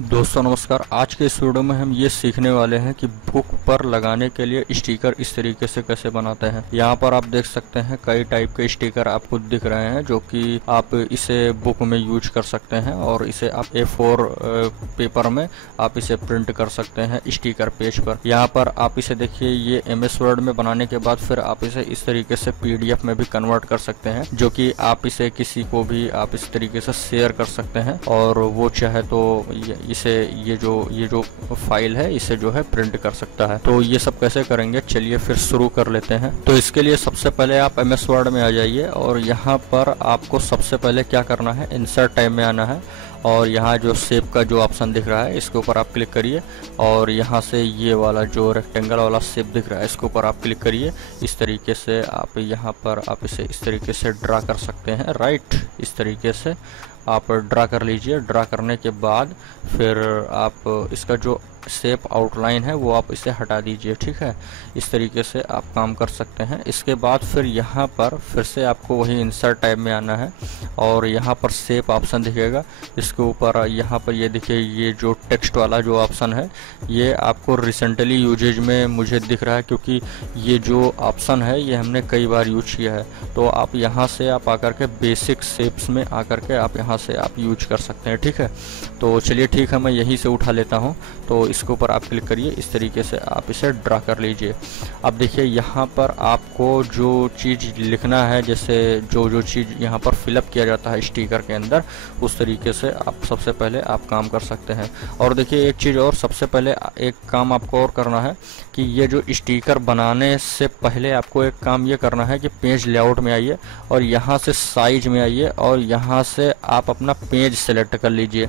दोस्तों नमस्कार। आज के इस वीडियो में हम ये सीखने वाले हैं कि बुक पर लगाने के लिए स्टिकर इस तरीके से कैसे बनाते हैं। यहाँ पर आप देख सकते हैं कई टाइप के स्टिकर आपको दिख रहे हैं जो कि आप इसे बुक में यूज कर सकते हैं और इसे आप A4 पेपर में आप इसे प्रिंट कर सकते हैं स्टिकर पेज पर। यहाँ पर आप इसे देखिए, ये MS वर्ड में बनाने के बाद फिर आप इसे इस तरीके से PDF में भी कन्वर्ट कर सकते हैं, जो कि आप इसे किसी को भी आप इस तरीके से शेयर कर सकते हैं और वो चाहे तो इसे ये जो फाइल है इसे जो है प्रिंट कर सकता है। तो ये सब कैसे करेंगे, चलिए फिर शुरू कर लेते हैं। तो इसके लिए सबसे पहले आप MS वर्ड में आ जाइए और यहाँ पर आपको सबसे पहले क्या करना है, इंसर्ट टाइप में आना है और यहाँ जो शेप का जो ऑप्शन दिख रहा है इसके ऊपर आप क्लिक करिए और यहाँ से ये वाला जो रेक्टेंगल वाला शेप दिख रहा है इसके ऊपर आप क्लिक करिए। इस तरीके से आप यहाँ पर आप इसे इस तरीके से ड्रा कर सकते हैं, राइट। इस तरीके से आप ड्रा कर लीजिए। ड्रा करने के बाद फिर आप इसका जो शेप आउटलाइन है वो आप इसे हटा दीजिए, ठीक है। इस तरीके से आप काम कर सकते हैं। इसके बाद फिर यहाँ पर फिर से आपको वही इंसर्ट टाइप में आना है और यहाँ पर शेप ऑप्शन दिखेगा, इसके ऊपर यहाँ पर ये देखिए, ये जो टेक्स्ट वाला जो ऑप्शन है ये आपको रिसेंटली यूजेज में मुझे दिख रहा है, क्योंकि ये जो ऑप्शन है ये हमने कई बार यूज किया है। तो आप यहाँ से आप आकर के बेसिक शेप्स में आकर के आप यहाँ से आप यूज कर सकते हैं, ठीक है। तो चलिए ठीक है, मैं यहीं से उठा लेता हूँ। तो इसके ऊपर आप क्लिक करिए, इस तरीके से आप इसे ड्रा कर लीजिए। अब देखिए यहाँ पर आपको जो चीज़ लिखना है, जैसे जो चीज़ यहाँ पर फिलअप किया जाता है स्टिकर के अंदर, उस तरीके से आप सबसे पहले आप काम कर सकते हैं। और देखिए एक चीज़ और, सबसे पहले एक काम आपको और करना है कि ये जो स्टिकर बनाने से पहले आपको एक काम ये करना है कि पेज लेआउट में आइए और यहाँ से साइज में आइए और यहाँ से आप अपना पेज सेलेक्ट कर लीजिए।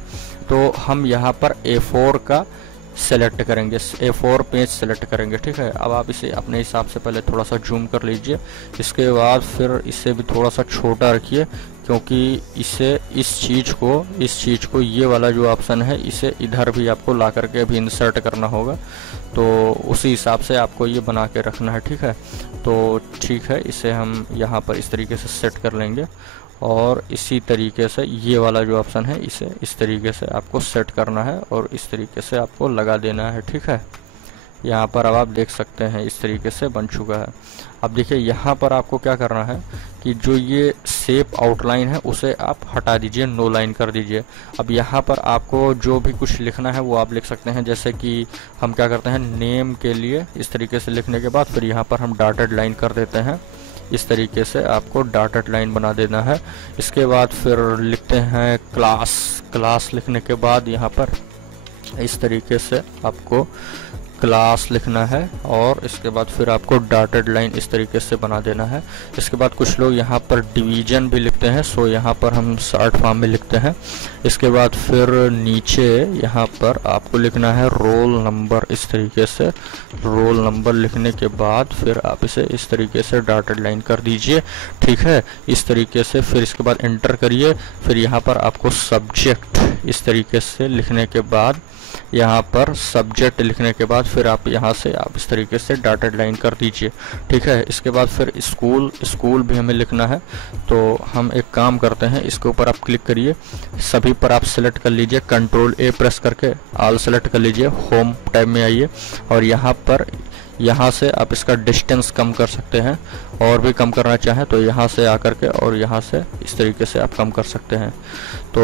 तो हम यहाँ पर A4 का सेलेक्ट करेंगे, A4 पेज सेलेक्ट करेंगे, ठीक है। अब आप इसे अपने हिसाब से पहले थोड़ा सा जूम कर लीजिए। इसके बाद फिर इसे भी थोड़ा सा छोटा रखिए, क्योंकि इसे इस चीज़ को ये वाला जो ऑप्शन है इसे इधर भी आपको ला करके अभी इंसर्ट करना होगा। तो उसी हिसाब से आपको ये बना के रखना है, ठीक है। तो ठीक है, इसे हम यहाँ पर इस तरीके से सेट कर लेंगे और इसी तरीके से ये वाला जो ऑप्शन है इसे इस तरीके से आपको सेट करना है और इस तरीके से आपको लगा देना है, ठीक है। यहाँ पर अब आप देख सकते हैं इस तरीके से बन चुका है। अब देखिए यहाँ पर आपको क्या करना है कि जो ये शेप आउटलाइन है उसे आप हटा दीजिए, नो लाइन कर दीजिए। अब यहाँ पर आपको जो भी कुछ लिखना है वो आप लिख सकते हैं, जैसे कि हम क्या करते हैं, नेम के लिए इस तरीके से लिखने के बाद फिर यहाँ पर हम डॉटेड लाइन कर देते हैं। इस तरीके से आपको डॉटेड लाइन बना देना है। इसके बाद फिर लिखते हैं क्लास लिखने के बाद यहाँ पर इस तरीके से आपको क्लास लिखना है और इसके बाद फिर आपको डॉटेड लाइन इस तरीके से बना देना है। इसके बाद कुछ लोग यहाँ पर डिवीजन भी लिखते हैं, सो यहाँ पर हम शॉर्ट फॉर्म में लिखते हैं। इसके बाद फिर नीचे यहाँ पर आपको लिखना है रोल नंबर। इस तरीके से रोल नंबर लिखने के बाद फिर आप इसे इस तरीके से डॉटेड लाइन कर दीजिए, ठीक है। इस तरीके से फिर इसके बाद एंटर करिए। फिर यहाँ पर आपको सब्जेक्ट इस तरीके से लिखने के बाद यहाँ पर सब्जेक्ट लिखने के बाद फिर आप यहाँ से आप इस तरीके से डॉटेड लाइन कर दीजिए, ठीक है। इसके बाद फिर स्कूल भी हमें लिखना है। तो हम एक काम करते हैं, इसके ऊपर आप क्लिक करिए, सभी पर आप सेलेक्ट कर लीजिए, Ctrl+A प्रेस करके ऑल सेलेक्ट कर लीजिए, होम टैब में आइए और यहाँ से आप इसका डिस्टेंस कम कर सकते हैं और भी कम करना चाहें तो यहाँ से आकर के और यहाँ से इस तरीके से आप कम कर सकते हैं। तो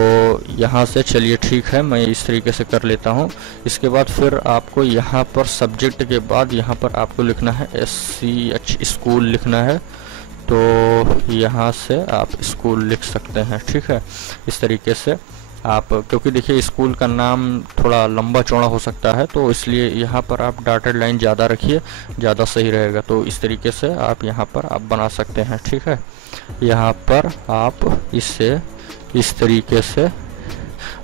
यहाँ से चलिए ठीक है, मैं इस तरीके से कर लेता हूँ। इसके बाद फिर आपको यहाँ पर सब्जेक्ट के बाद यहाँ पर आपको लिखना है SCH स्कूल लिखना है। तो यहाँ से आप स्कूल लिख सकते हैं, ठीक है। इस तरीके से आप, क्योंकि देखिए स्कूल का नाम थोड़ा लंबा चौड़ा हो सकता है तो इसलिए यहाँ पर आप डॉटेड लाइन ज़्यादा रखिए, ज़्यादा सही रहेगा। तो इस तरीके से आप यहाँ पर आप बना सकते हैं, ठीक है। यहाँ पर आप इसे इस तरीके से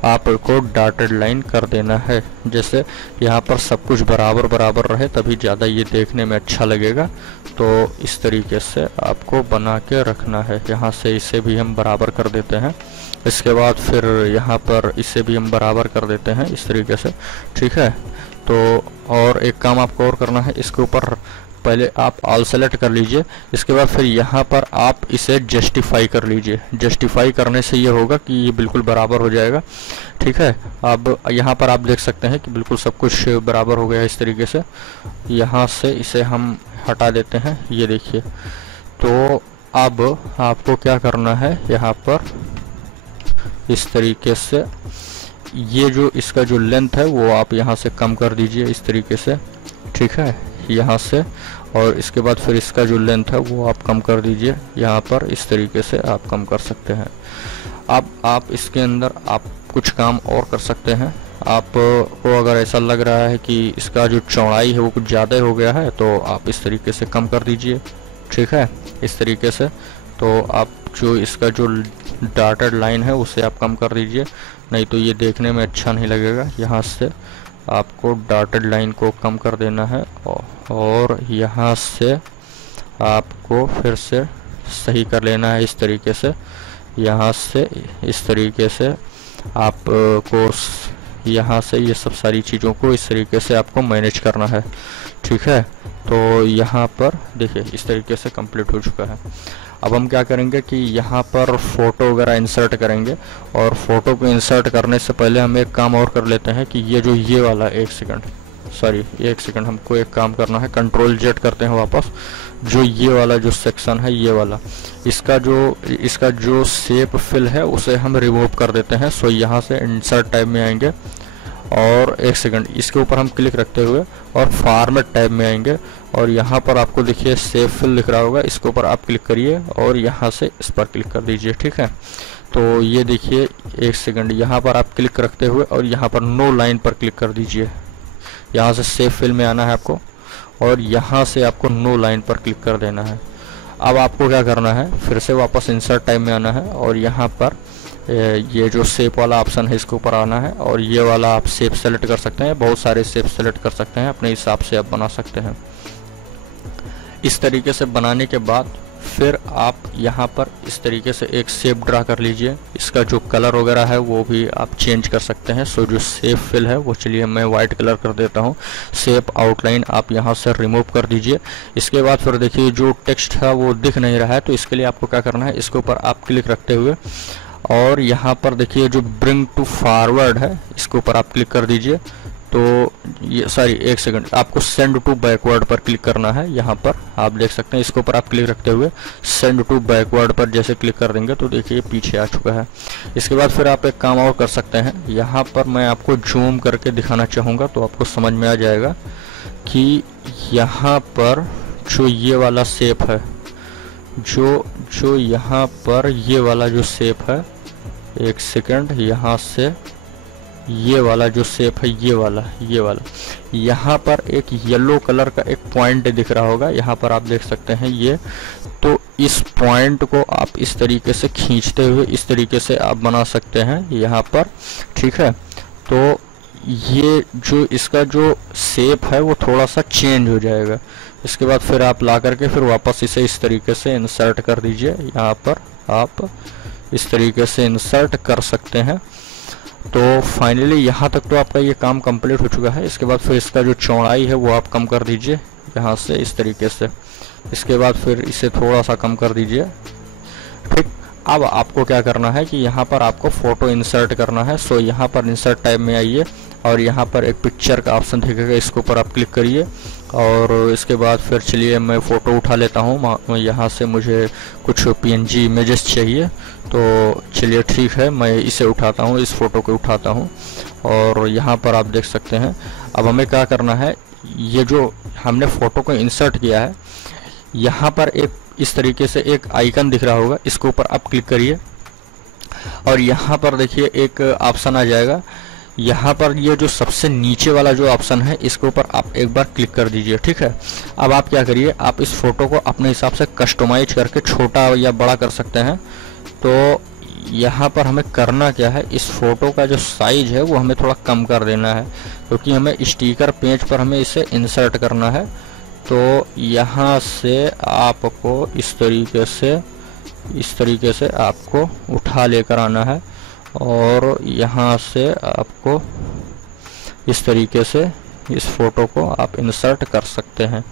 आपको डॉटेड लाइन कर देना है, जैसे यहाँ पर सब कुछ बराबर बराबर रहे तभी ज़्यादा ये देखने में अच्छा लगेगा। तो इस तरीके से आपको बना के रखना है। यहाँ से इसे भी हम बराबर कर देते हैं। इसके बाद फिर यहाँ पर इसे भी हम बराबर कर देते हैं इस तरीके से, ठीक है। तो और एक काम आपको और करना है, इसके ऊपर पहले आप ऑल सेलेक्ट कर लीजिए। इसके बाद फिर यहाँ पर आप इसे जस्टिफाई कर लीजिए। जस्टिफाई करने से ये होगा कि ये बिल्कुल बराबर हो जाएगा, ठीक है। अब यहाँ पर आप देख सकते हैं कि बिल्कुल सब कुछ बराबर हो गया इस तरीके से। यहाँ से इसे हम हटा देते हैं, ये देखिए। तो अब आपको क्या करना है, यहाँ पर इस तरीके से ये जो इसका जो लेंथ है वो आप यहाँ से कम कर दीजिए इस तरीके से, ठीक है, यहाँ से। और इसके बाद फिर इसका जो लेंथ है वो आप कम कर दीजिए, यहाँ पर इस तरीके से आप कम कर सकते हैं। अब आप इसके अंदर आप कुछ काम और कर सकते हैं। आपको अगर ऐसा लग रहा है कि इसका जो चौड़ाई है वो कुछ ज़्यादा हो गया है तो आप इस तरीके से कम कर दीजिए, ठीक है, इस तरीके से। तो आप जो इसका जो डॉटेड लाइन है उसे आप कम कर दीजिए, नहीं तो ये देखने में अच्छा नहीं लगेगा। यहाँ से आपको डॉटेड लाइन को कम कर देना है और यहाँ से आपको फिर से सही कर लेना है इस तरीके से। यहाँ से इस तरीके से आपको यहाँ से ये सब सारी चीज़ों को इस तरीके से आपको मैनेज करना है, ठीक है। तो यहाँ पर देखिए इस तरीके से कंप्लीट हो चुका है। अब हम क्या करेंगे कि यहाँ पर फ़ोटो वगैरह इंसर्ट करेंगे, और फ़ोटो को इंसर्ट करने से पहले हम एक काम और कर लेते हैं कि ये वाला एक सेकंड हमको एक काम करना है। कंट्रोल जेड करते हैं वापस। जो ये वाला जो सेक्शन है, ये वाला, इसका जो शेप फिल है उसे हम रिमूव कर देते हैं। सो यहाँ से इंसर्ट टैब में आएंगे और एक सेकंड इसके ऊपर हम क्लिक रखते हुए और फॉर्मेट टैब में आएंगे और यहाँ पर आपको देखिए सेव फिल लिख रहा होगा, इसके ऊपर आप क्लिक करिए और यहाँ से इस पर क्लिक कर दीजिए, ठीक है। तो ये देखिए एक सेकंड, यहाँ पर आप क्लिक रखते हुए और यहाँ पर नो लाइन पर क्लिक कर दीजिए। यहाँ से सेव फिल में आना है आपको और यहाँ से आपको नो लाइन पर क्लिक कर देना है। अब आपको क्या करना है, फिर से वापस इंसर्ट टाइम में आना है और यहाँ पर ये जो शेप वाला ऑप्शन है इसके ऊपर आना है और ये वाला आप शेप सेलेक्ट कर सकते हैं। बहुत सारे शेप सेलेक्ट कर सकते हैं, अपने हिसाब से आप बना सकते हैं। इस तरीके से बनाने के बाद फिर आप यहाँ पर इस तरीके से एक शेप ड्रा कर लीजिए। इसका जो कलर वगैरह है वो भी आप चेंज कर सकते हैं। सो जो शेप फिल है वो चलिए मैं वाइट कलर कर देता हूँ। शेप आउटलाइन आप यहाँ से रिमूव कर दीजिए। इसके बाद फिर देखिए जो टेक्स्ट था वो दिख नहीं रहा है, तो इसके लिए आपको क्या करना है, इसके ऊपर आप क्लिक रखते हुए और यहाँ पर देखिए जो ब्रिंग टू फॉरवर्ड है इसके ऊपर आप क्लिक कर दीजिए। तो ये एक सेकंड, आपको सेंड टू बैकवर्ड पर क्लिक करना है। यहाँ पर आप देख सकते हैं, इसके ऊपर आप क्लिक रखते हुए सेंड टू बैकवर्ड पर जैसे क्लिक कर देंगे तो देखिए पीछे आ चुका है। इसके बाद फिर आप एक काम और कर सकते हैं, यहाँ पर मैं आपको जूम करके दिखाना चाहूँगा तो आपको समझ में आ जाएगा कि यहाँ पर जो ये वाला शेप है, जो यहाँ पर ये वाला जो शेप है, एक सेकंड, यहाँ से ये वाला जो शेप है, ये वाला यहाँ पर एक येलो कलर का एक पॉइंट दिख रहा होगा, यहाँ पर आप देख सकते हैं ये। तो इस पॉइंट को आप इस तरीके से खींचते हुए इस तरीके से आप बना सकते हैं यहाँ पर, ठीक है। तो ये जो इसका जो शेप है वो थोड़ा सा चेंज हो जाएगा। इसके बाद फिर आप ला करके फिर वापस इसे इस तरीके से इंसर्ट कर दीजिए। यहाँ पर आप इस तरीके से इंसर्ट कर सकते हैं। तो फाइनली यहाँ तक तो आपका ये काम कंप्लीट हो चुका है। इसके बाद फिर इसका जो चौड़ाई है वो आप कम कर दीजिए यहाँ से इस तरीके से। इसके बाद फिर इसे थोड़ा सा कम कर दीजिए, ठीक। अब आपको क्या करना है कि यहाँ पर आपको फ़ोटो इंसर्ट करना है। सो यहाँ पर इंसर्ट टैब में आइए और यहाँ पर एक पिक्चर का ऑप्शन दिखेगा, इसके ऊपर आप क्लिक करिए और इसके बाद फिर चलिए मैं फ़ोटो उठा लेता हूँ। यहाँ से मुझे कुछ PNG इमेजेस चाहिए, तो चलिए ठीक है, मैं इसे उठाता हूँ, इस फ़ोटो को उठाता हूँ और यहाँ पर आप देख सकते हैं। अब हमें क्या करना है, ये जो हमने फ़ोटो को इंसर्ट किया है, यहाँ पर एक इस तरीके से एक आइकन दिख रहा होगा, इसके ऊपर आप क्लिक करिए और यहाँ पर देखिए एक ऑप्शन आ जाएगा। यहाँ पर ये जो सबसे नीचे वाला जो ऑप्शन है इसके ऊपर आप एक बार क्लिक कर दीजिए, ठीक है। अब आप क्या करिए, आप इस फ़ोटो को अपने हिसाब से कस्टमाइज करके छोटा या बड़ा कर सकते हैं। तो यहाँ पर हमें करना क्या है, इस फ़ोटो का जो साइज़ है वो हमें थोड़ा कम कर देना है, क्योंकि हमें स्टिकर पेज पर हमें इसे इंसर्ट करना है। तो यहाँ से आपको इस तरीके से आपको उठा लेकर आना है और यहाँ से आपको इस तरीके से इस फ़ोटो को आप इंसर्ट कर सकते हैं।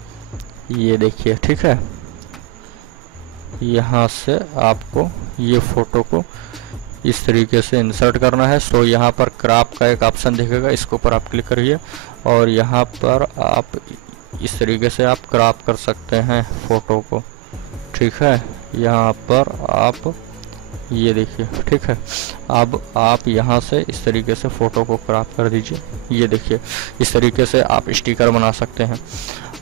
ये देखिए, ठीक है। यहाँ से आपको ये फ़ोटो को इस तरीके से इंसर्ट करना है। सो यहाँ पर क्रॉप का एक ऑप्शन दिखेगा, इसके ऊपर आप क्लिक करिए और यहाँ पर आप इस तरीके से आप क्रॉप कर सकते हैं फ़ोटो को, ठीक है। यहाँ पर आप ये देखिए, ठीक है। अब आप यहाँ से इस तरीके से फ़ोटो को क्रॉप कर दीजिए। ये देखिए, इस तरीके से आप स्टिकर बना सकते हैं।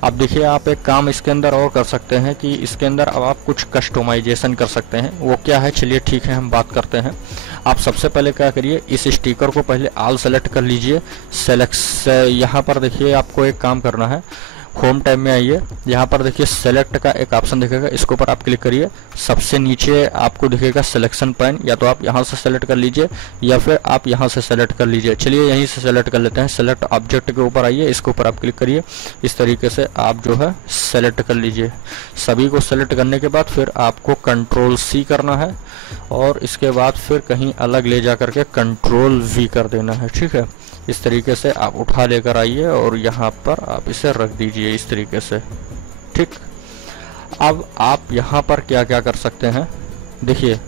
अब देखिए, आप एक काम इसके अंदर और कर सकते हैं कि इसके अंदर अब आप कुछ कस्टमाइजेशन कर सकते हैं। वो क्या है, चलिए ठीक है, हम बात करते हैं। आप सबसे पहले क्या करिए, इस स्टिकर को पहले ऑल सेलेक्ट कर लीजिए। यहाँ पर देखिए, आपको एक काम करना है, होम टैब में आइए, यहाँ पर देखिए सेलेक्ट का एक ऑप्शन दिखेगा, इसके ऊपर आप क्लिक करिए। सबसे नीचे आपको दिखेगा सिलेक्शन पैन, या तो आप यहाँ से सेलेक्ट कर लीजिए या फिर आप यहाँ से सेलेक्ट कर लीजिए। चलिए यहीं से सेलेक्ट कर लेते हैं। सेलेक्ट ऑब्जेक्ट के ऊपर आइए, इसके ऊपर आप क्लिक करिए। इस तरीके से आप जो है सेलेक्ट कर लीजिए। सभी को सेलेक्ट करने के बाद फिर आपको कंट्रोल C करना है और इसके बाद फिर कहीं अलग ले जा करके कंट्रोल V कर देना है, ठीक है। इस तरीके से आप उठा लेकर आइए और यहाँ पर आप इसे रख दीजिए इस तरीके से, ठीक। अब आप यहाँ पर क्या क्या कर सकते हैं, देखिए,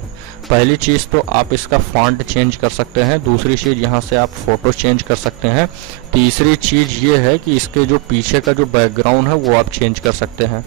पहली चीज़ तो आप इसका फॉन्ट चेंज कर सकते हैं। दूसरी चीज़, यहाँ से आप फ़ोटो चेंज कर सकते हैं। तीसरी चीज़ ये है कि इसके जो पीछे का जो बैकग्राउंड है वो आप चेंज कर सकते हैं।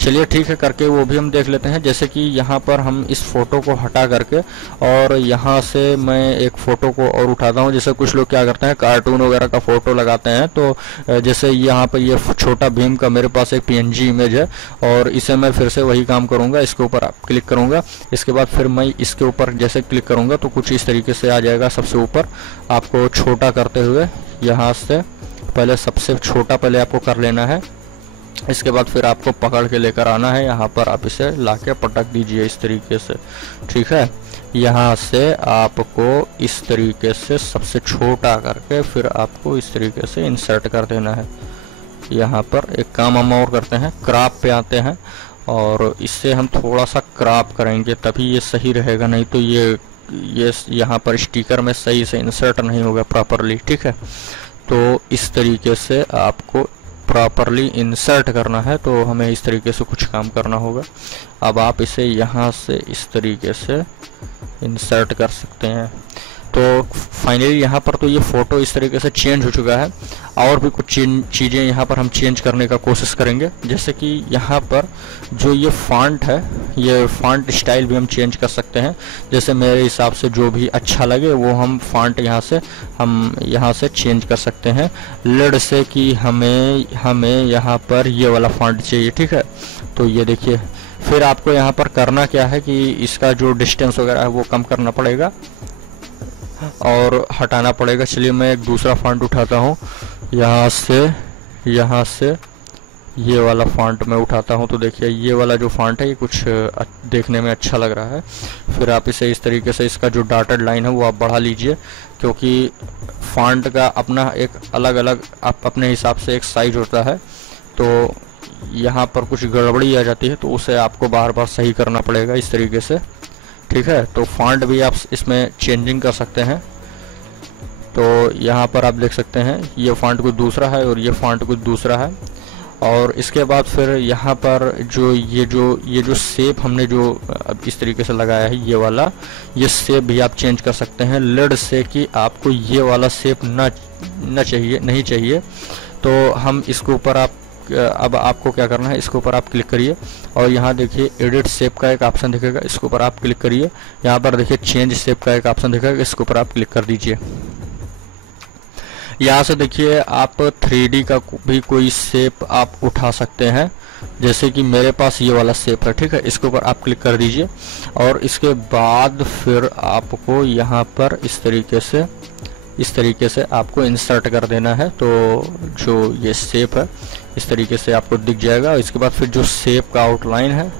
चलिए ठीक है, करके वो भी हम देख लेते हैं। जैसे कि यहाँ पर हम इस फ़ोटो को हटा करके और यहाँ से मैं एक फ़ोटो को और उठाता हूँ। जैसे कुछ लोग क्या करते हैं, कार्टून वगैरह का फ़ोटो लगाते हैं, तो जैसे यहाँ पर ये छोटा भीम का मेरे पास एक PNG इमेज है और इसे मैं फिर से वही काम करूँगा। इसके ऊपर आप क्लिक करूँगा, इसके बाद फिर मैं इसके ऊपर जैसे क्लिक करूँगा तो कुछ इस तरीके से आ जाएगा। सबसे ऊपर आपको छोटा करते हुए यहाँ से पहले सबसे छोटा पहले आपको कर लेना है। इसके बाद फिर आपको पकड़ के लेकर आना है, यहाँ पर आप इसे लाके पटक दीजिए इस तरीके से, ठीक है। यहाँ से आपको इस तरीके से सबसे छोटा करके फिर आपको इस तरीके से इंसर्ट कर देना है। यहाँ पर एक काम हम और करते हैं, क्रॉप पे आते हैं और इससे हम थोड़ा सा क्रॉप करेंगे तभी ये सही रहेगा, नहीं तो ये यहाँ पर स्टिकर में सही से इंसर्ट नहीं होगा प्रॉपरली, ठीक है। तो इस तरीके से आपको प्रॉपरली इंसर्ट करना है, तो हमें इस तरीके से कुछ काम करना होगा। अब आप इसे यहाँ से इस तरीके से इंसर्ट कर सकते हैं। तो फाइनली यहाँ पर तो ये फ़ोटो इस तरीके से चेंज हो चुका है। और भी कुछ चीज़ें यहाँ पर हम चेंज करने का कोशिश करेंगे। जैसे कि यहाँ पर जो ये फॉन्ट है, ये फॉन्ट स्टाइल भी हम चेंज कर सकते हैं। जैसे मेरे हिसाब से जो भी अच्छा लगे वो हम फॉन्ट हम यहाँ से चेंज कर सकते हैं। लेड से कि हमें यहाँ पर ये वाला फॉन्ट चाहिए, ठीक है। तो ये देखिए, फिर आपको यहाँ पर करना क्या है कि इसका जो डिस्टेंस वगैरह है वो कम करना पड़ेगा और हटाना पड़ेगा। चलिए मैं एक दूसरा फॉन्ट उठाता हूँ, यहाँ से ये वाला फॉन्ट मैं उठाता हूँ। तो देखिए, ये वाला जो फॉन्ट है ये कुछ देखने में अच्छा लग रहा है। फिर आप इसे इस तरीके से, इसका जो डॉटेड लाइन है वो आप बढ़ा लीजिए, क्योंकि फॉन्ट का अपना एक अलग अलग आप अपने हिसाब से एक साइज होता है। तो यहाँ पर कुछ गड़बड़ी आ जाती है तो उसे आपको बार बार सही करना पड़ेगा इस तरीके से, ठीक है। तो फॉन्ट भी आप इसमें चेंजिंग कर सकते हैं। तो यहाँ पर आप देख सकते हैं ये फॉन्ट कुछ दूसरा है और ये फॉन्ट कुछ दूसरा है। और इसके बाद फिर यहाँ पर ये जो शेप हमने जो इस तरीके से लगाया है, ये शेप भी आप चेंज कर सकते हैं। लेड से कि आपको ये वाला शेप नहीं चाहिए, तो हम इसके ऊपर अब आपको क्या करना है, इसके ऊपर आप क्लिक करिए और यहाँ देखिए एडिट शेप का एक ऑप्शन दिखेगा, इसके ऊपर आप क्लिक करिए। यहाँ पर देखिए चेंज शेप का एक ऑप्शन दिखेगा, इसके ऊपर आप क्लिक कर दीजिए। यहाँ से देखिए आप 3D का भी कोई शेप आप उठा सकते हैं, जैसे कि मेरे पास ये वाला शेप है, ठीक है। इसके ऊपर आप क्लिक कर दीजिए और इसके बाद फिर आपको यहाँ पर इस तरीके से आपको इंसर्ट कर देना है। तो जो ये शेप है इस तरीके से आपको दिख जाएगा। इसके बाद फिर जो शेप का आउटलाइन है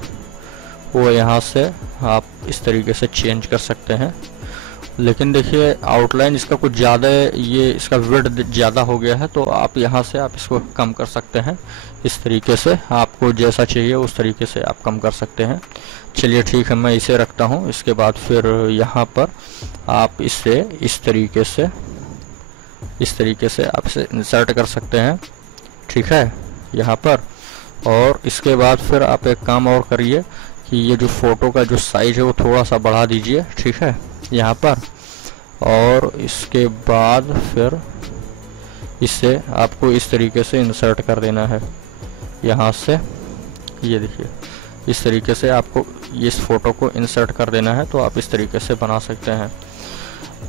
वो यहाँ से आप इस तरीके से चेंज कर सकते हैं। लेकिन देखिए आउटलाइन इसका कुछ ज़्यादा, ये इसका विड्थ ज़्यादा हो गया है, तो आप यहाँ से आप इसको कम कर सकते हैं। इस तरीके से आपको जैसा चाहिए उस तरीके से आप कम कर सकते हैं। चलिए ठीक है, मैं इसे रखता हूँ। इसके बाद फिर यहाँ पर आप इसे इस तरीके से आप इसे इंसर्ट कर सकते हैं, ठीक है। यहाँ पर और इसके बाद फिर आप एक काम और करिए कि ये जो फ़ोटो का जो साइज है वो थोड़ा सा बढ़ा दीजिए, ठीक है, यहाँ पर। और इसके बाद फिर इसे आपको इस तरीके से इंसर्ट कर देना है यहाँ से। ये देखिए इस तरीके से आपको इस फ़ोटो को इंसर्ट कर देना है, तो आप इस तरीके से बना सकते हैं।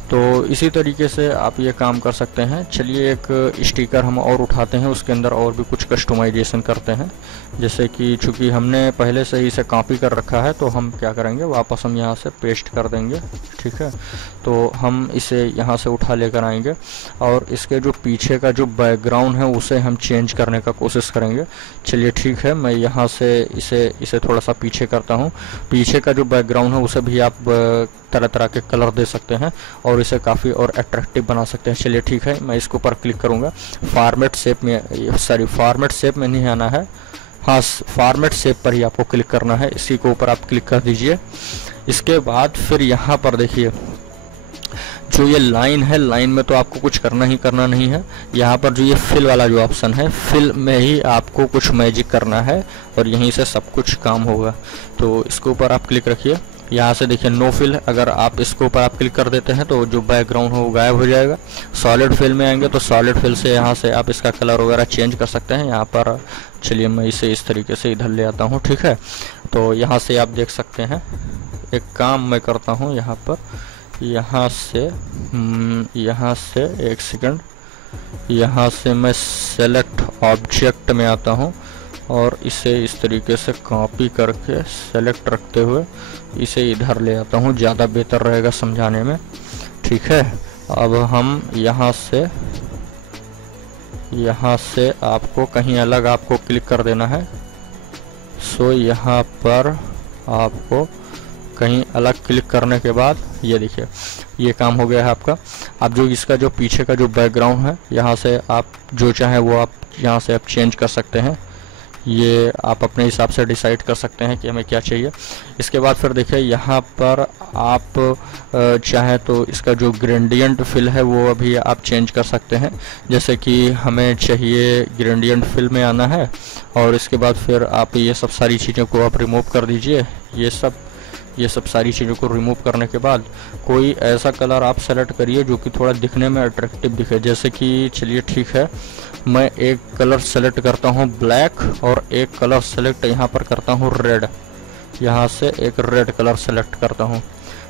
तो इसी तरीके से आप ये काम कर सकते हैं। चलिए एक स्टिकर हम और उठाते हैं, उसके अंदर और भी कुछ कस्टमाइजेशन करते हैं। जैसे कि चूँकि हमने पहले से ही इसे कॉपी कर रखा है, तो हम क्या करेंगे, वापस हम यहाँ से पेस्ट कर देंगे, ठीक है। तो हम इसे यहाँ से उठा लेकर आएंगे और इसके जो पीछे का जो बैकग्राउंड है उसे हम चेंज करने का कोशिश करेंगे। चलिए ठीक है, मैं यहाँ से इसे थोड़ा सा पीछे करता हूँ। पीछे का जो बैकग्राउंड है उसे भी आप तरह तरह के कलर दे सकते हैं और इसे काफ़ी और अट्रैक्टिव बना सकते हैं। चलिए ठीक है, मैं इसके ऊपर क्लिक करूँगा। फॉर्मेट शेप में नहीं आना है, हाँ फॉर्मेट शेप पर ही आपको क्लिक करना है। इसी के ऊपर आप क्लिक कर दीजिए। इसके बाद फिर यहाँ पर देखिए जो ये लाइन है, लाइन में तो आपको कुछ करना नहीं है। यहाँ पर जो ये फिल वाला जो ऑप्शन है, फिल में ही आपको कुछ मैजिक करना है और यहीं से सब कुछ काम होगा। तो इसके ऊपर आप क्लिक रखिए। यहाँ से देखिए नो फिल, अगर आप इसके ऊपर आप क्लिक कर देते हैं तो जो बैकग्राउंड है वो गायब हो जाएगा। सॉलिड फिल में आएंगे तो सॉलिड फिल से यहाँ से आप इसका कलर वगैरह चेंज कर सकते हैं। यहाँ पर चलिए मैं इसे इस तरीके से इधर ले आता हूँ, ठीक है। तो यहाँ से आप देख सकते हैं, एक काम मैं करता हूँ यहाँ पर, यहाँ से एक सेकंड, यहाँ से मैं सेलेक्ट ऑब्जेक्ट में आता हूँ और इसे इस तरीके से कॉपी करके सेलेक्ट रखते हुए इसे इधर ले आता हूँ, ज़्यादा बेहतर रहेगा समझाने में, ठीक है। अब हम यहाँ से आपको कहीं अलग आपको क्लिक कर देना है। सो यहाँ पर आपको कहीं अलग क्लिक करने के बाद ये देखिए ये काम हो गया है आपका। अब जो इसका जो पीछे का जो बैकग्राउंड है, यहाँ से आप जो चाहें वो आप यहाँ से आप चेंज कर सकते हैं। ये आप अपने हिसाब से डिसाइड कर सकते हैं कि हमें क्या चाहिए। इसके बाद फिर देखिए यहाँ पर आप चाहें तो इसका जो ग्रेडियंट फिल है वो अभी आप चेंज कर सकते हैं। जैसे कि हमें चाहिए ग्रेडियंट फिल में आना है और इसके बाद फिर आप ये सब सारी चीज़ों को आप रिमूव कर दीजिए। ये सब सारी चीज़ों को रिमूव करने के बाद कोई ऐसा कलर आप सेलेक्ट करिए जो कि थोड़ा दिखने में अट्रैक्टिव दिखे। जैसे कि चलिए ठीक है, मैं एक कलर सेलेक्ट करता हूँ ब्लैक और एक कलर सेलेक्ट यहाँ पर करता हूँ रेड। यहाँ से एक रेड कलर सेलेक्ट करता हूँ,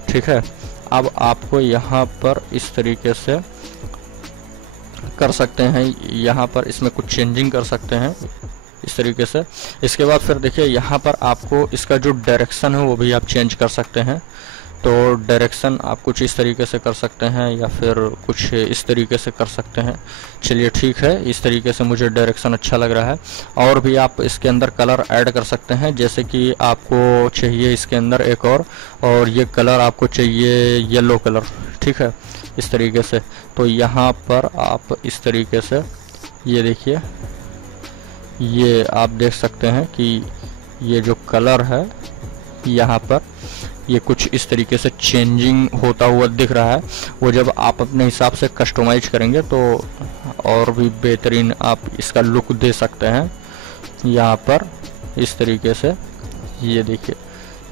ठीक है। अब आपको यहाँ पर इस तरीके से कर सकते हैं, यहाँ पर इसमें कुछ चेंजिंग कर सकते हैं इस तरीके से। इसके बाद फिर देखिए यहाँ पर आपको इसका जो डायरेक्शन है वो भी आप चेंज कर सकते हैं। तो डायरेक्शन आप कुछ इस तरीके से कर सकते हैं या फिर कुछ इस तरीके से कर सकते हैं। चलिए ठीक है, इस तरीके से मुझे डायरेक्शन अच्छा लग रहा है। और भी आप इसके अंदर कलर ऐड कर सकते हैं, जैसे कि आपको चाहिए इसके अंदर एक और ये कलर आपको चाहिए येलो कलर, ठीक है, इस तरीके से। तो यहाँ पर आप इस तरीके से ये देखिए, ये आप देख सकते हैं कि ये जो कलर है यहाँ पर ये कुछ इस तरीके से चेंजिंग होता हुआ दिख रहा है। वो जब आप अपने हिसाब से कस्टमाइज करेंगे तो और भी बेहतरीन आप इसका लुक दे सकते हैं। यहाँ पर इस तरीके से ये देखिए,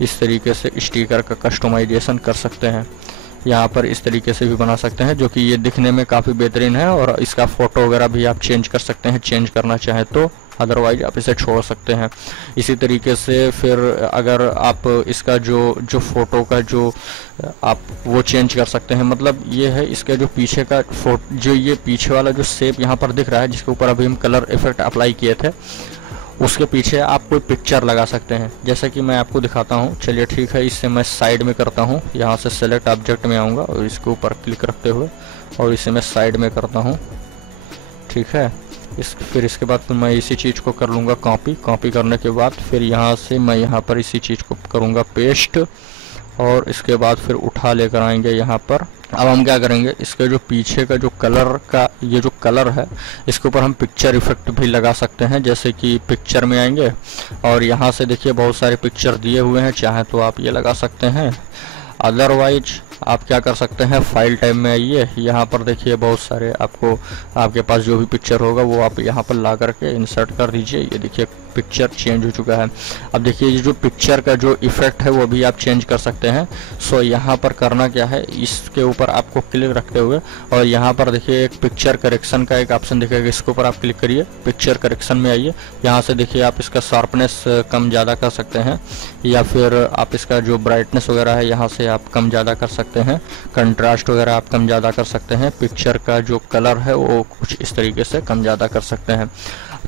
इस तरीके से स्टिकर का कस्टमाइजेशन कर सकते हैं। यहाँ पर इस तरीके से भी बना सकते हैं जो कि ये दिखने में काफ़ी बेहतरीन है। और इसका फ़ोटो वगैरह भी आप चेंज कर सकते हैं, चेंज करना चाहें तो, अदरवाइज आप इसे छोड़ सकते हैं। इसी तरीके से फिर अगर आप इसका जो फ़ोटो का जो आप वो चेंज कर सकते हैं। मतलब ये है इसके जो पीछे का जो ये पीछे वाला जो शेप यहाँ पर दिख रहा है, जिसके ऊपर अभी हम कलर इफेक्ट अप्लाई किए थे, उसके पीछे आप कोई पिक्चर लगा सकते हैं। जैसे कि मैं आपको दिखाता हूँ। चलिए ठीक है, इससे मैं साइड में करता हूँ। यहाँ से सेलेक्ट ऑब्जेक्ट में आऊँगा और इसके ऊपर क्लिक रखते हुए और इसे मैं साइड में करता हूँ, ठीक है। फिर इसके बाद फिर मैं इसी चीज़ को कर लूँगा कॉपी करने के बाद फिर यहाँ से मैं यहाँ पर इसी चीज़ को करूँगा पेस्ट और इसके बाद फिर उठा लेकर आएंगे यहाँ पर। अब हम क्या करेंगे, इसके जो पीछे का जो कलर का ये जो कलर है, इसके ऊपर हम पिक्चर इफेक्ट भी लगा सकते हैं। जैसे कि पिक्चर में आएंगे और यहाँ से देखिए बहुत सारे पिक्चर दिए हुए हैं, चाहे तो आप ये लगा सकते हैं। अदरवाइज आप क्या कर सकते हैं, फाइल टाइप में आइए, यहाँ पर देखिए बहुत सारे आपको आपके पास जो भी पिक्चर होगा वो आप यहाँ पर ला करके इंसर्ट कर दीजिए। ये देखिए पिक्चर चेंज हो चुका है। अब देखिए ये जो पिक्चर का जो इफेक्ट है वो भी आप चेंज कर सकते हैं। सो यहाँ पर करना क्या है, इसके ऊपर आपको क्लिक रखते हुए और यहाँ पर देखिए एक पिक्चर करेक्शन का एक ऑप्शन दिखेगा, इसके ऊपर आप क्लिक करिए, पिक्चर करेक्शन में आइए। यहाँ से देखिए आप इसका शार्पनेस कम ज़्यादा कर सकते हैं या फिर आप इसका जो ब्राइटनेस वगैरह है यहाँ से आप कम ज़्यादा कर सकते हैं, कंट्रास्ट वगैरह आप कम ज़्यादा कर सकते हैं, पिक्चर का जो कलर है वो कुछ इस तरीके से कम ज़्यादा कर सकते हैं।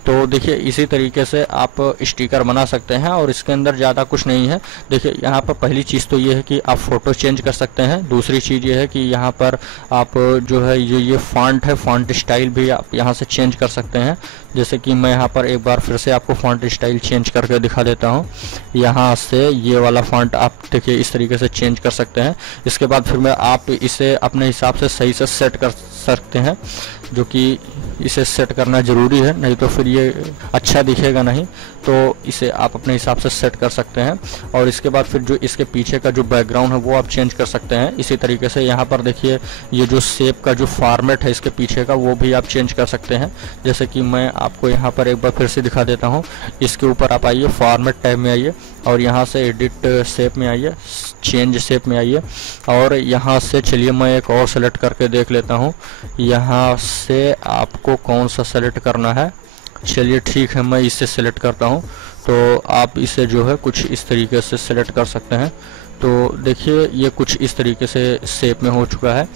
तो देखिए इसी तरीके से आप स्टिकर बना सकते हैं और इसके अंदर ज़्यादा कुछ नहीं है। देखिए यहाँ पर पहली चीज़ तो ये है कि आप फ़ोटो चेंज कर सकते हैं। दूसरी चीज़ ये है कि यहाँ पर आप जो है ये फ़ॉन्ट है, फ़ॉन्ट स्टाइल भी आप यहाँ से चेंज कर सकते हैं। जैसे कि मैं यहाँ पर एक बार फिर से आपको फ़ॉन्ट स्टाइल चेंज करके दिखा देता हूँ। यहाँ से ये वाला फ़ॉन्ट आप देखिए इस तरीके से चेंज कर सकते हैं। इसके बाद फिर में आप इसे अपने हिसाब से सही से सेट कर सकते हैं, जो कि इसे सेट करना ज़रूरी है, नहीं तो फिर ये अच्छा दिखेगा नहीं। तो इसे आप अपने हिसाब से सेट कर सकते हैं और इसके बाद फिर जो इसके पीछे का जो बैकग्राउंड है वो आप चेंज कर सकते हैं। इसी तरीके से यहाँ पर देखिए ये जो शेप का जो फॉर्मेट है इसके पीछे का वो भी आप चेंज कर सकते हैं। जैसे कि मैं आपको यहाँ पर एक बार फिर से दिखा देता हूँ। इसके ऊपर आप आइए, फॉर्मेट टैब में आइए और यहाँ से एडिट शेप में आइए, चेंज शेप में आइए और यहाँ से चलिए मैं एक और सेलेक्ट करके देख लेता हूँ। यहाँ से आपको कौन सा सेलेक्ट करना है, चलिए ठीक है मैं इसे सेलेक्ट करता हूँ। तो आप इसे जो है कुछ इस तरीके से सेलेक्ट कर सकते हैं। तो देखिए ये कुछ इस तरीके से शेप में हो चुका है।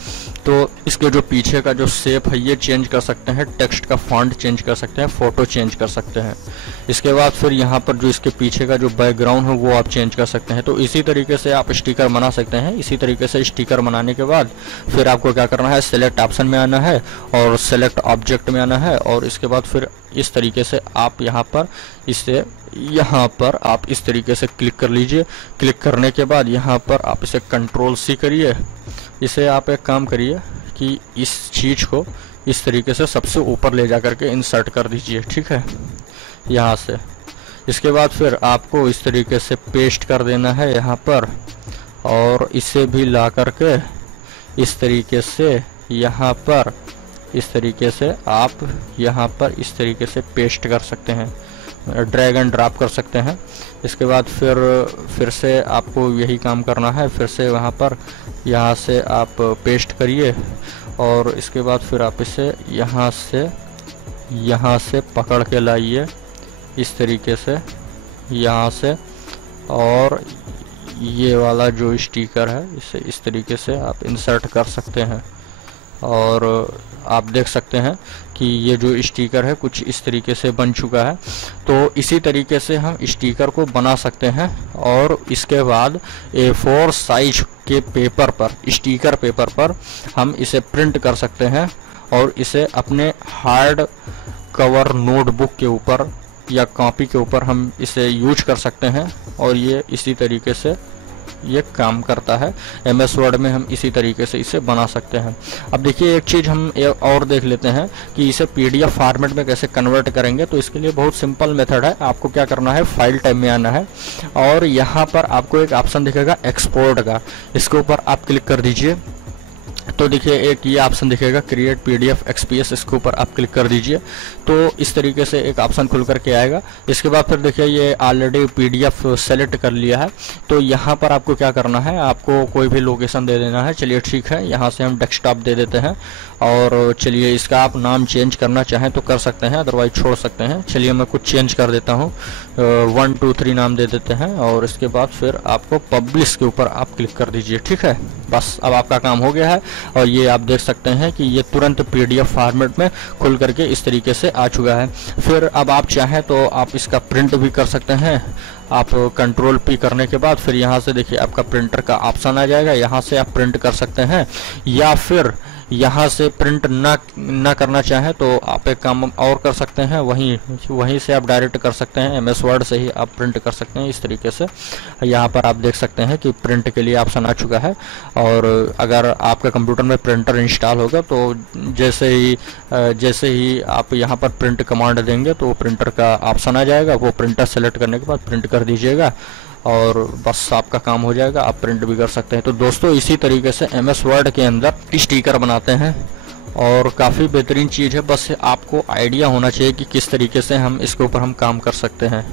तो इसके जो पीछे का जो शेप है ये चेंज कर सकते हैं, टेक्स्ट का फॉन्ट चेंज कर सकते हैं, फ़ोटो चेंज कर सकते हैं। इसके बाद फिर यहाँ पर जो इसके पीछे का जो बैकग्राउंड है वो आप चेंज कर सकते हैं। तो इसी तरीके से आप स्टिकर बना सकते हैं। इसी तरीके से स्टिकर बनाने के बाद फिर आपको क्या करना है, सेलेक्ट ऑप्शन में आना है और सेलेक्ट ऑब्जेक्ट में आना है और इसके बाद फिर इस तरीके से आप यहाँ पर आप इस तरीके से क्लिक कर लीजिए। क्लिक करने के बाद यहाँ पर आप इसे कंट्रोल सी करिए। इसे आप एक काम करिए कि इस चीज़ को इस तरीके से सबसे ऊपर ले जा करके इंसर्ट कर दीजिए, ठीक है, यहाँ से। इसके बाद फिर आपको इस तरीके से पेस्ट कर देना है यहाँ पर और इसे भी ला करके इस तरीके से यहाँ पर इस तरीके से आप यहाँ पर इस तरीके से पेस्ट कर सकते हैं, ड्रैग एंड ड्रॉप कर सकते हैं। इसके बाद फिर से आपको यही काम करना है, फिर से वहाँ पर यहाँ से आप पेस्ट करिए और इसके बाद फिर आप इसे यहाँ से पकड़ के लाइए इस तरीके से यहाँ से और ये वाला जो स्टिकर है इसे इस तरीके से आप इंसर्ट कर सकते हैं। और आप देख सकते हैं कि ये जो स्टिकर है कुछ इस तरीके से बन चुका है। तो इसी तरीके से हम स्टिकर को बना सकते हैं और इसके बाद A4 साइज के पेपर पर, स्टिकर पेपर पर हम इसे प्रिंट कर सकते हैं और इसे अपने हार्ड कवर नोटबुक के ऊपर या कॉपी के ऊपर हम इसे यूज कर सकते हैं और ये इसी तरीके से ये काम करता है। MS वर्ड में हम इसी तरीके से इसे बना सकते हैं। अब देखिए एक चीज़ हम और देख लेते हैं कि इसे PDF फॉर्मेट में कैसे कन्वर्ट करेंगे। तो इसके लिए बहुत सिंपल मेथड है। आपको क्या करना है, फाइल टाइप में आना है और यहाँ पर आपको एक ऑप्शन दिखेगा एक्सपोर्ट का, इसके ऊपर आप क्लिक कर दीजिए। तो देखिए एक ये ऑप्शन दिखेगा क्रिएट PDF XPS, इसके ऊपर आप क्लिक कर दीजिए। तो इस तरीके से एक ऑप्शन खुल करके आएगा। इसके बाद फिर देखिए ये ऑलरेडी PDF सेलेक्ट कर लिया है। तो यहाँ पर आपको क्या करना है, आपको कोई भी लोकेशन दे देना है। चलिए ठीक है, यहाँ से हम डेस्कटॉप दे देते हैं और चलिए इसका आप नाम चेंज करना चाहें तो कर सकते हैं, अदरवाइज छोड़ सकते हैं। चलिए मैं कुछ चेंज कर देता हूँ, 1 2 3 नाम दे देते हैं और इसके बाद फिर आपको पब्लिश के ऊपर आप क्लिक कर दीजिए, ठीक है। बस अब आपका काम हो गया है और ये आप देख सकते हैं कि ये तुरंत PDF फॉर्मेट में खुल करके इस तरीके से आ चुका है। फिर अब आप चाहें तो आप इसका प्रिंट भी कर सकते हैं। आप कंट्रोल P करने के बाद फिर यहाँ से देखिए आपका प्रिंटर का ऑप्शन आ जाएगा, यहाँ से आप प्रिंट कर सकते हैं या फिर यहाँ से प्रिंट ना करना चाहें तो आप एक काम और कर सकते हैं, वहीं से आप डायरेक्ट कर सकते हैं। MS वर्ड से ही आप प्रिंट कर सकते हैं इस तरीके से। यहाँ पर आप देख सकते हैं कि प्रिंट के लिए ऑप्शन आ चुका है और अगर आपका कंप्यूटर में प्रिंटर इंस्टॉल होगा तो जैसे ही आप यहाँ पर प्रिंट कमांड देंगे तो प्रिंटर का ऑप्शन आ जाएगा। वो प्रिंटर सेलेक्ट करने के बाद प्रिंट कर दीजिएगा और बस आपका काम हो जाएगा, आप प्रिंट भी कर सकते हैं। तो दोस्तों इसी तरीके से MS वर्ड के अंदर स्टिकर बनाते हैं और काफ़ी बेहतरीन चीज़ है। बस आपको आइडिया होना चाहिए कि किस तरीके से हम इसके ऊपर हम काम कर सकते हैं।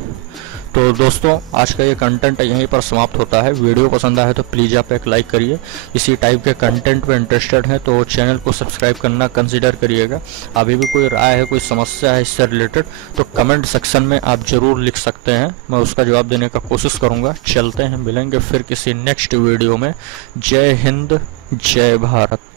तो दोस्तों आज का ये कंटेंट यहीं पर समाप्त होता है। वीडियो पसंद आए तो प्लीज़ आप एक लाइक करिए। इसी टाइप के कंटेंट में इंटरेस्टेड हैं तो चैनल को सब्सक्राइब करना कंसिडर करिएगा। अभी भी कोई राय है, कोई समस्या है इससे रिलेटेड तो कमेंट सेक्शन में आप ज़रूर लिख सकते हैं, मैं उसका जवाब देने का कोशिश करूँगा। चलते हैं, मिलेंगे फिर किसी नेक्स्ट वीडियो में। जय हिंद, जय भारत।